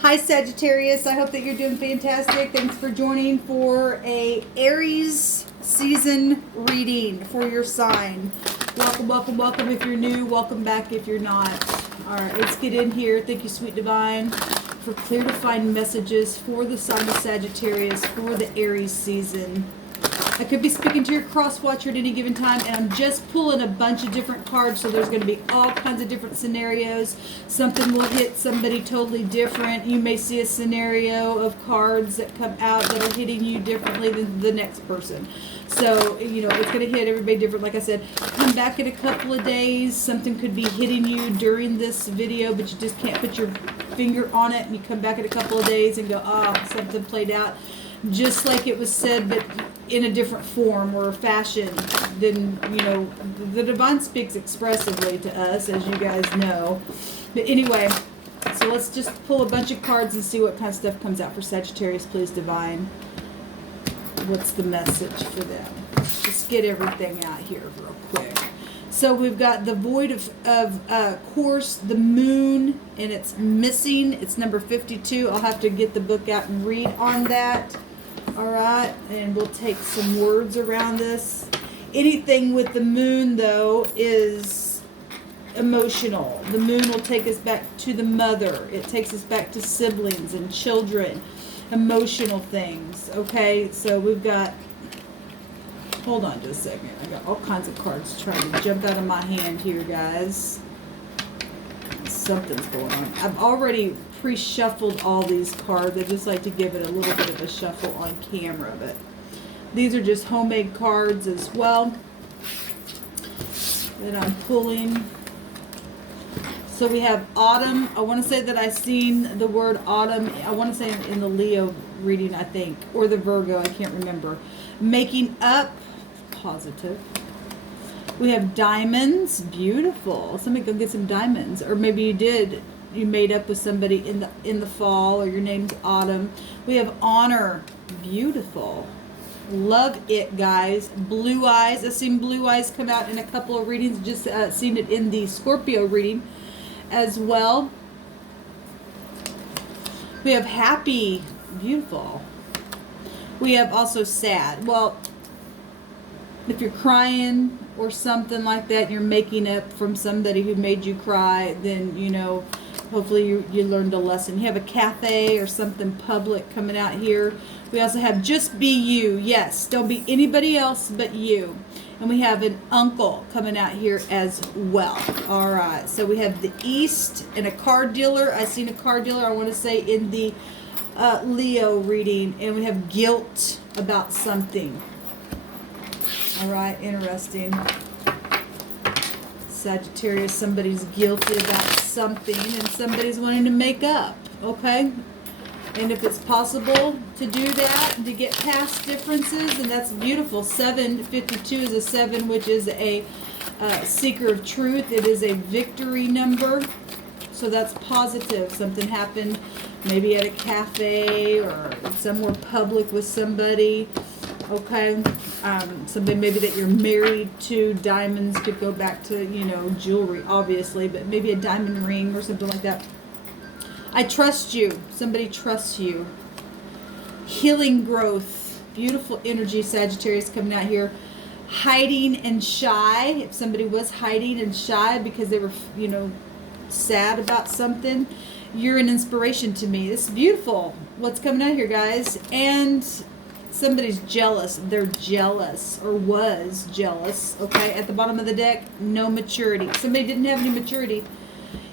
Hi Sagittarius, I hope that you're doing fantastic. Thanks for joining for a Aries season reading for your sign. Welcome, welcome, welcome if you're new. Welcome back if you're not. All right, let's get in here. Thank you, Sweet Divine, for clear defined messages for the sign of Sagittarius for the Aries season. I could be speaking to your cross watcher at any given time, and I'm just pulling a bunch of different cards, so there's going to be all kinds of different scenarios. Something will hit somebody totally different. You may see a scenario of cards that come out that are hitting you differently than the next person. So, you know, it's going to hit everybody different. Like I said, come back in a couple of days. Something could be hitting you during this video, but you just can't put your finger on it. And you come back in a couple of days and go, something played out just like it was said, but in a different form or fashion. Then, you know, the divine speaks expressively to us, as you guys know. But anyway, so let's just pull a bunch of cards and see what kind of stuff comes out for Sagittarius, please, divine. What's the message for them? Let's get everything out here real quick. So we've got the void of course, the moon, and it's missing. It's number 52. I'll have to get the book out and read on that. All right, and we'll take some words around this. Anything with the moon, though, is emotional. The moon will take us back to the mother. It takes us back to siblings and children, emotional things. Okay, so we've got, hold on just a second. I got all kinds of cards trying to jump out of my hand here, guys. Something's going on. I've already pre-shuffled all these cards. I just like to give it a little bit of a shuffle on camera, but these are just homemade cards as well that I'm pulling. So we have autumn. I want to say that I've seen the word autumn. I want to say in the Leo reading, I think, or the Virgo. I can't remember. Making up, positive. We have diamonds, beautiful. Somebody go get some diamonds, or maybe you did. You made up with somebody in the fall, or your name's Autumn. We have honor, beautiful. Love it, guys. Blue eyes. I've seen blue eyes come out in a couple of readings. Just seen it in the Scorpio reading as well. We have happy, beautiful. We have also sad. Well, if you're crying or something like that, and you're making up from somebody who made you cry, then, you know, hopefully you learned a lesson. You have a cafe or something public coming out here. We also have just be you. Yes, don't be anybody else but you. And we have an uncle coming out here as well. All right, so we have the East and a car dealer. I seen a car dealer, I want to say, in the Leo reading. And we have guilt about something. All right, interesting. Sagittarius, somebody's guilty about something and somebody's wanting to make up, okay? And if it's possible to do that and to get past differences, then that's beautiful. 752 is a 7, which is a seeker of truth. It is a victory number, so that's positive. Something happened maybe at a cafe or somewhere public with somebody. Okay, somebody maybe that you're married to. Diamonds could go back to, you know, jewelry, obviously, but maybe a diamond ring or something like that. I trust you. Somebody trusts you. Healing growth. Beautiful energy, Sagittarius, coming out here. Hiding and shy. If somebody was hiding and shy because they were, you know, sad about something, you're an inspiration to me. This is beautiful. What's coming out here, guys? And somebody's jealous. They're jealous or was jealous. Okay, at the bottom of the deck, no maturity. Somebody didn't have any maturity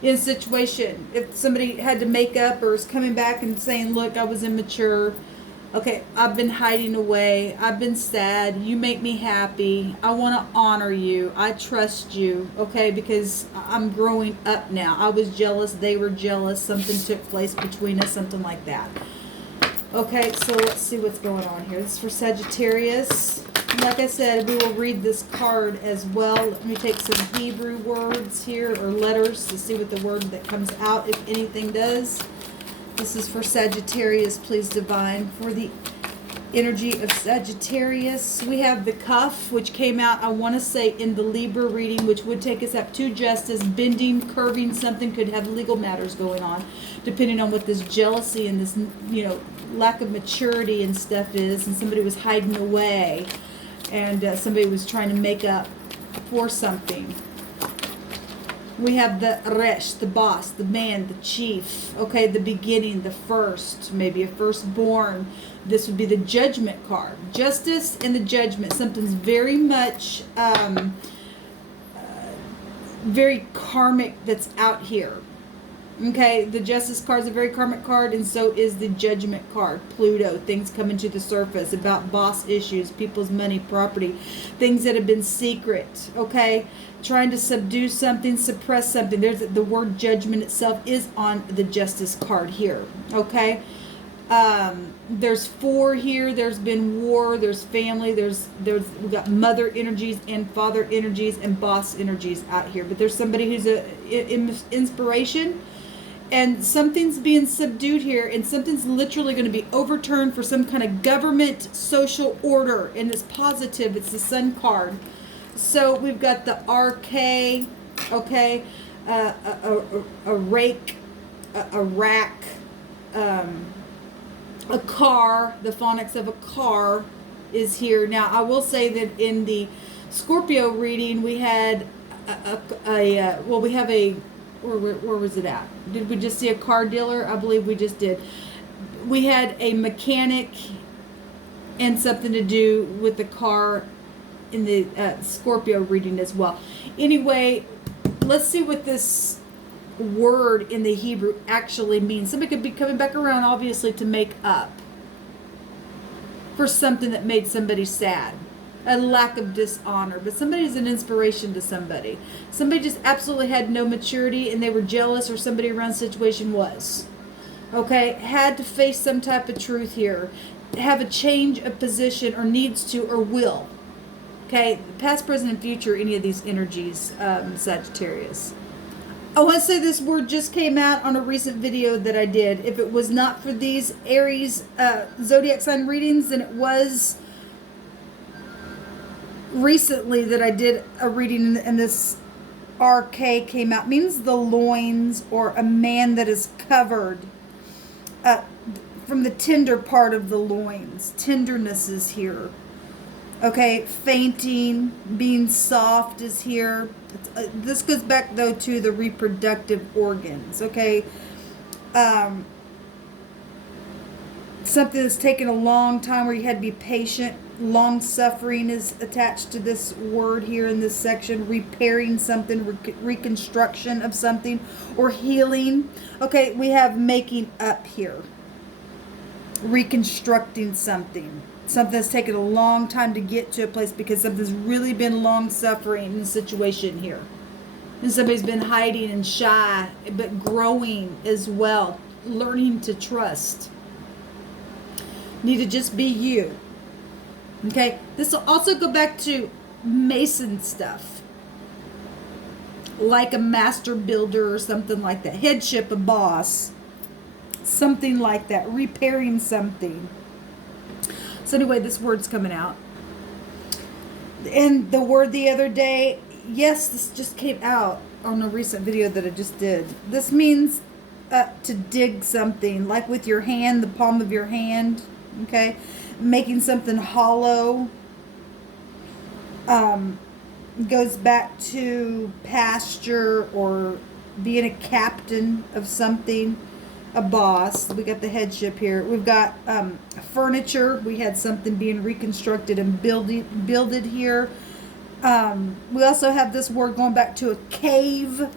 in a situation. If somebody had to make up or is coming back and saying, look, I was immature. Okay, I've been hiding away. I've been sad. You make me happy. I want to honor you. I trust you. Okay, because I'm growing up now. I was jealous. They were jealous. Something took place between us. Something like that. Okay, so let's see what's going on here. This is for Sagittarius. Like I said, we will read this card as well. Let me take some Hebrew words here, or letters, to see what the word that comes out, if anything does. This is for Sagittarius, please, divine, for the energy of Sagittarius. We have the cuff, which came out, I want to say, in the Libra reading, which would take us up to justice, bending, curving, something could have legal matters going on, depending on what this jealousy and this, you know, lack of maturity and stuff is, and somebody was hiding away, and somebody was trying to make up for something. We have the Resh, the boss, the man, the chief, okay, the beginning, the first, maybe a firstborn. This would be the judgment card. Justice and the judgment. Something's very much, very karmic that's out here. Okay, the justice card is a very karmic card, and so is the judgment card. Pluto, things coming to the surface about boss issues, people's money, property, things that have been secret, okay? Trying to subdue something, suppress something. There's the word judgment itself is on the justice card here, okay? There's 4 here. There's been war. There's family. We got mother energies and father energies and boss energies out here. But there's somebody who's a inspiration, and something's being subdued here, and something's literally going to be overturned for some kind of government social order, and it's positive. It's the Sun card. So we've got the RK, okay, a rake, a rack, a car. The phonics of a car is here. Now, I will say that in the Scorpio reading, we had we have a, where was it at? Did we just see a car dealer? I believe we just did. We had a mechanic and something to do with the car in the Scorpio reading as well. Anyway, let's see what this word in the Hebrew actually means. Somebody could be coming back around, obviously, to make up for something that made somebody sad. A lack of dishonor. But somebody's an inspiration to somebody. Somebody just absolutely had no maturity, and they were jealous, or somebody around the situation was. Okay? Had to face some type of truth here. Have a change of position, or needs to, or will. Okay? Past, present, and future, any of these energies, Sagittarius. I want to say this word just came out on a recent video that I did. If it was not for these Aries zodiac sign readings, then it was recently that I did a reading, and this RK came out. It means the loins, or a man that is covered from the tender part of the loins. Tenderness is here. Okay, fainting, being soft is here. This goes back, though, to the reproductive organs, okay? Something that's taken a long time, where you had to be patient. Long suffering is attached to this word here in this section. Repairing something, reconstruction of something, or healing. Okay, we have making up here. Reconstructing something. Something that's taken a long time to get to a place, because something's really been long suffering in the situation here. And somebody's been hiding and shy, but growing as well. Learning to trust. Need to just be you. Okay, this will also go back to Mason stuff. Like a master builder or something like that. Headship, a boss. Something like that. Repairing something. So anyway, this word's coming out. And the word the other day, yes, this just came out on a recent video that I just did. This means to dig something, like with your hand, the palm of your hand, okay? Making something hollow. Goes back to pasture, or being a captain of something. A boss. We got the headship here. We've got furniture. We had something being reconstructed and builded here. We also have this word going back to a cave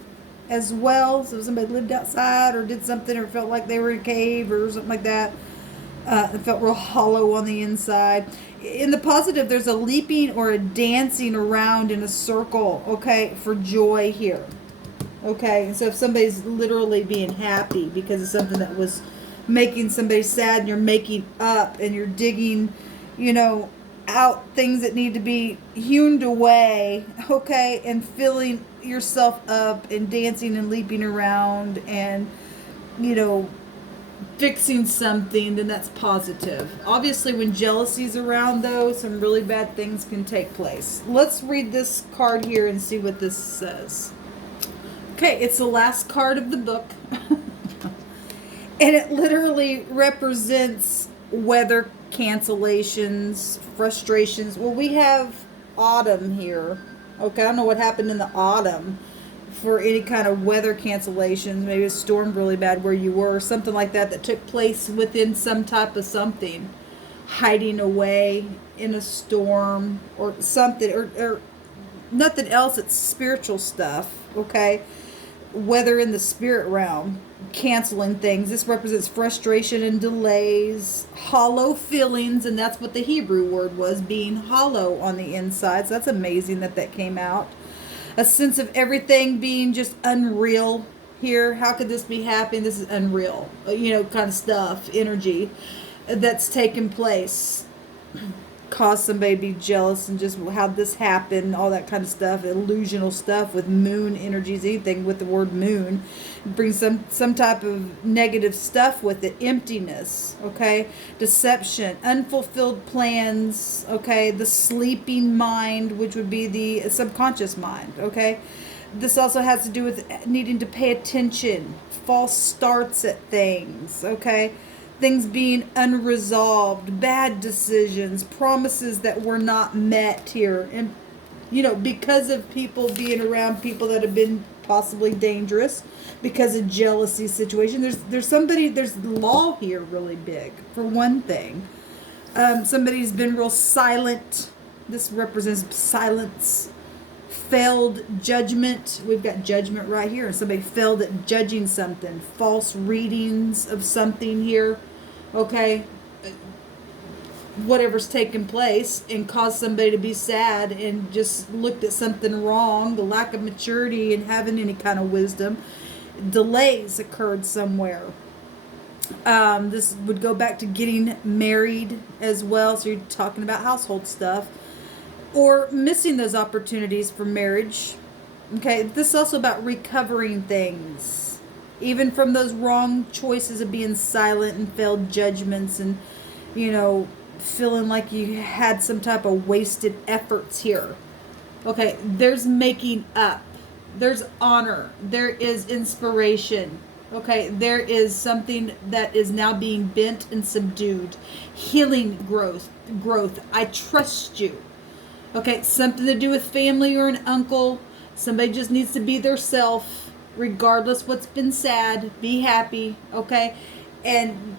as well. So somebody lived outside, or did something, or felt like they were in a cave or something like that. It felt real hollow on the inside. In the positive, there's a leaping or a dancing around in a circle, okay, for joy here. Okay, and so if somebody's literally being happy because of something that was making somebody sad, and you're making up, and you're digging, you know, out things that need to be hewn away, okay, and filling yourself up, and dancing and leaping around, and, you know, fixing something, then that's positive. Obviously, when jealousy's around, though, some really bad things can take place. Let's read this card here and see what this says. Okay, it's the last card of the book. And it literally represents weather cancellations, frustrations. Well, we have autumn here. Okay, I don't know what happened in the autumn for any kind of weather cancellations. Maybe it stormed really bad where you were, something like that took place within some type of something, hiding away in a storm or something, or nothing else. It's spiritual stuff. Okay, weather in the spirit realm, canceling things. This represents frustration and delays, hollow feelings, and that's what the Hebrew word was, being hollow on the inside. So that's amazing that came out. A sense of everything being just unreal here. How could this be happening? This is unreal. Kind of stuff, energy that's taken place. Cause somebody to be jealous and just how this happened, all that kind of stuff, illusional stuff with moon energies, anything with the word moon. Brings some type of negative stuff with it. Emptiness, okay? Deception, unfulfilled plans, okay? The sleeping mind, which would be the subconscious mind, okay? This also has to do with needing to pay attention, false starts at things, okay? Things being unresolved, bad decisions, promises that were not met here. And, because of people being around people that have been possibly dangerous because of jealousy situation. There's law here really big, for one thing. Somebody's been real silent. This represents silence. Failed judgment. We've got judgment right here. Somebody failed at judging something. False readings of something here. Okay. Whatever's taken place and caused somebody to be sad and just looked at something wrong. The lack of maturity and having any kind of wisdom. Delays occurred somewhere. This would go back to getting married as well. So you're talking about household stuff. Or missing those opportunities for marriage. Okay, this is also about recovering things. Even from those wrong choices of being silent and failed judgments and, feeling like you had some type of wasted efforts here. Okay, there's making up. There's honor. There is inspiration. Okay, there is something that is now being bent and subdued. Healing growth. I trust you. Okay, something to do with family or an uncle. Somebody just needs to be their self, regardless what's been sad. Be happy, okay? And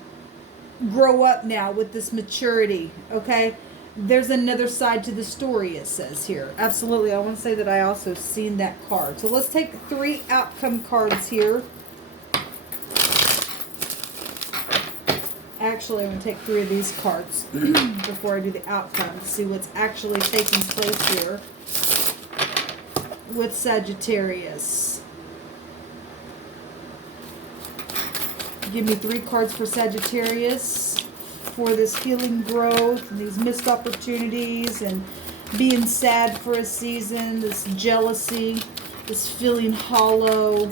grow up now with this maturity, okay? There's another side to the story, it says here. Absolutely, I want to say that I also seen that card. So let's take 3 outcome cards here. Actually, I'm going to take 3 of these cards before I do the outcome to see what's actually taking place here with Sagittarius. Give me 3 cards for Sagittarius for this healing growth and these missed opportunities and being sad for a season, this jealousy, this feeling hollow,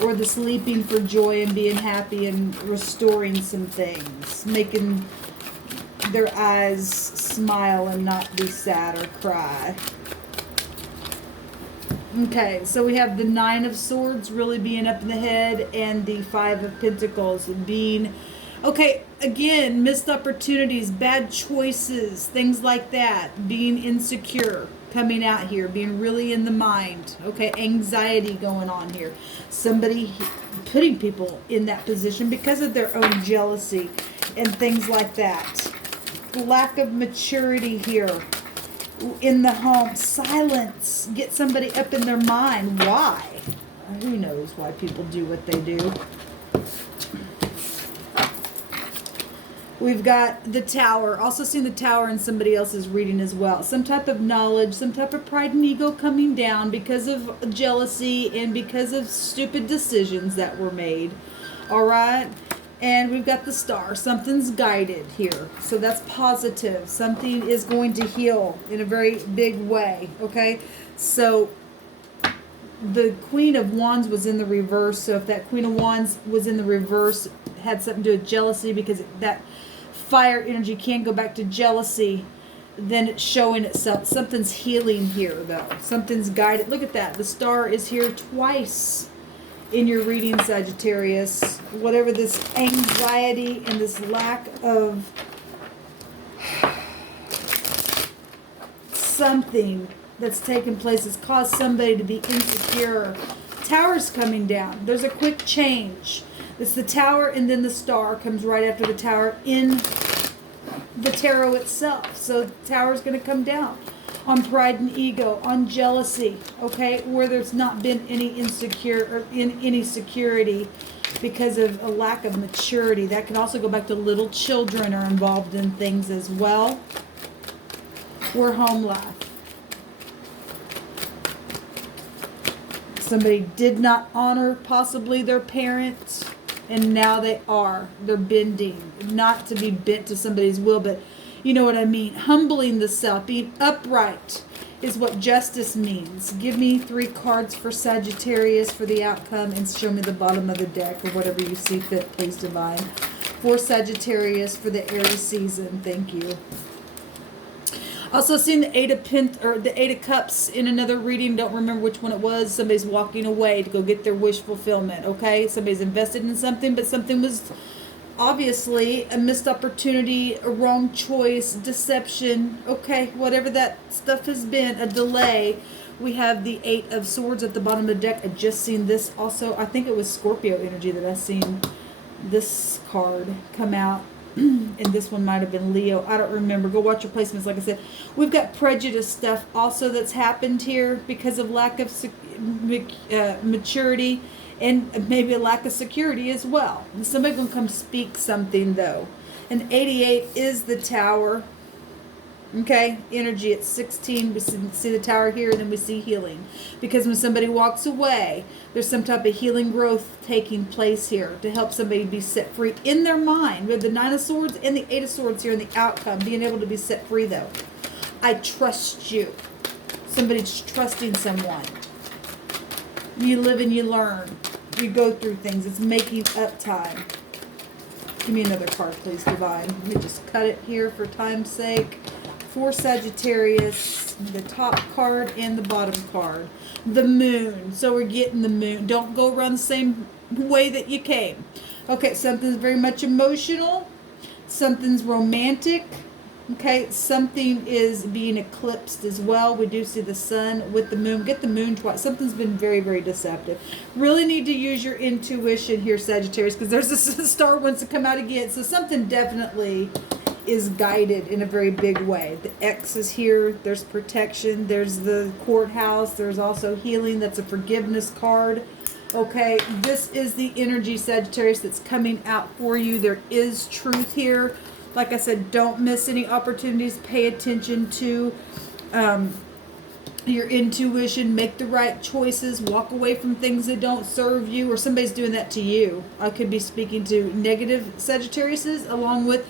or this leaping for joy and being happy and restoring some things, making their eyes smile and not be sad or cry. Okay, so we have the 9 of Swords really being up in the head and the 5 of Pentacles being, okay, again, missed opportunities, bad choices, things like that, being insecure, coming out here, being really in the mind, okay, anxiety going on here. Somebody putting people in that position because of their own jealousy and things like that. Lack of maturity here. In the home, silence, get somebody up in their mind. Why? Who knows why people do what they do. We've got the Tower. Also seen the Tower in somebody else's reading as well. Some type of knowledge, some type of pride and ego coming down because of jealousy and because of stupid decisions that were made. All right? And we've got the Star. Something's guided here. So that's positive. Something is going to heal in a very big way. Okay? So the Queen of Wands was in the reverse. So if that Queen of Wands was in the reverse, it had something to do with jealousy, because that fire energy can go back to jealousy. Then it's showing itself. Something's healing here, though. Something's guided. Look at that. The star is here twice in your reading, Sagittarius. Whatever this anxiety and this lack of something that's taken place has caused somebody to be insecure. Tower's coming down. There's a quick change. It's the Tower, and then the star comes right after the Tower in the tarot itself. So the Tower's going to come down on pride and ego, on jealousy, okay, where there's not been any insecure or in any security because of a lack of maturity. That can also go back to little children are involved in things as well. We're home life. Somebody did not honor possibly their parents, and now they are. They're bending. Not to be bent to somebody's will, but you know what I mean. Humbling the self, being upright is what justice means. Give me 3 cards for Sagittarius for the outcome, and show me the bottom of the deck or whatever you see fit, please, Divine. For Sagittarius for the Aries season. Thank you. Also seen the Eight of Cups in another reading. Don't remember which one it was. Somebody's walking away to go get their wish fulfillment. Okay, somebody's invested in something, but something was obviously a missed opportunity, a wrong choice, deception. Okay, whatever that stuff has been, a delay. We have the 8 of Swords at the bottom of the deck. I just seen this also. I think it was Scorpio energy that I seen this card come out. And this one might have been Leo. I don't remember. Go watch your placements. Like I said, we've got prejudice stuff also that's happened here because of lack of maturity and maybe a lack of security as well. And somebody gonna come speak something though. And 88 is the Tower. Okay, energy at 16. We see the Tower here, and then we see healing. Because when somebody walks away, there's some type of healing growth taking place here to help somebody be set free in their mind. We have the 9 of Swords and the 8 of Swords here in the outcome, being able to be set free though. I trust you. Somebody's trusting someone. You live and you learn. You go through things. It's making up time. Give me another card, please, Divine. Let me just cut it here for time's sake. For Sagittarius, the top card and the bottom card. The Moon. So we're getting the Moon. Don't go around the same way that you came. Okay, something's very much emotional. Something's romantic. Okay, something is being eclipsed as well. We do see the Sun with the Moon. Get the Moon twice. Something's been very, very deceptive. Really need to use your intuition here, Sagittarius, because there's a star wants to come out again. So something definitely is guided in a very big way. The X is here. There's protection. There's the courthouse. There's also healing. That's a forgiveness card. Okay, this is the energy, Sagittarius, that's coming out for you. There is truth here. Like I said, don't miss any opportunities. Pay attention to your intuition. Make the right choices. Walk away from things that don't serve you, or somebody's doing that to you. I could be speaking to negative Sagittariuses along with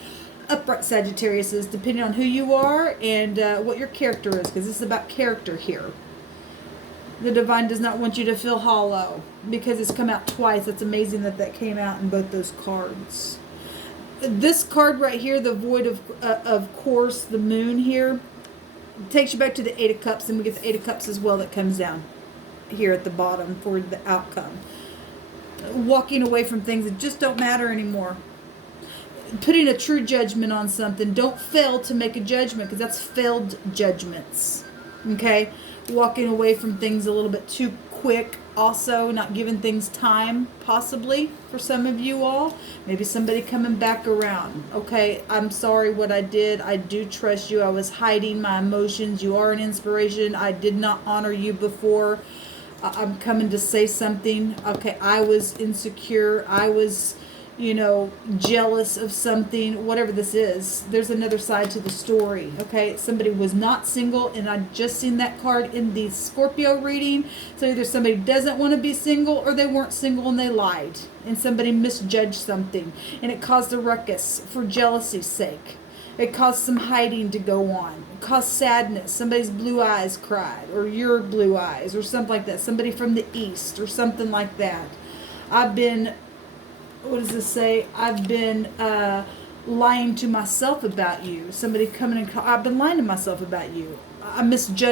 upright Sagittariuses, depending on who you are and what your character is, because this is about character here. The Divine does not want you to feel hollow because it's come out twice. It's amazing that that came out in both those cards. This card right here, the Void of course, the Moon here, takes you back to the 8 of Cups, and we get the 8 of Cups as well that comes down here at the bottom for the outcome. Walking away from things that just don't matter anymore. Putting a true judgment on something. Don't fail to make a judgment, because that's failed judgments. Okay? Walking away from things a little bit too quick. Also, not giving things time, possibly, for some of you all. Maybe somebody coming back around. Okay, I'm sorry what I did. I do trust you. I was hiding my emotions. You are an inspiration. I did not honor you before. I'm coming to say something. Okay, I was insecure. I was, jealous of something, whatever this is. There's another side to the story. Okay, somebody was not single, and I just seen that card in the Scorpio reading. So either somebody doesn't want to be single, or they weren't single and they lied, and somebody misjudged something, and it caused a ruckus for jealousy's sake. It caused some hiding to go on. It caused sadness. Somebody's blue eyes cried, or your blue eyes, or something like that. Somebody from the east, or something like that. I've been, what does this say? I've been lying to myself about you. Somebody coming and I've been lying to myself about you. I misjudged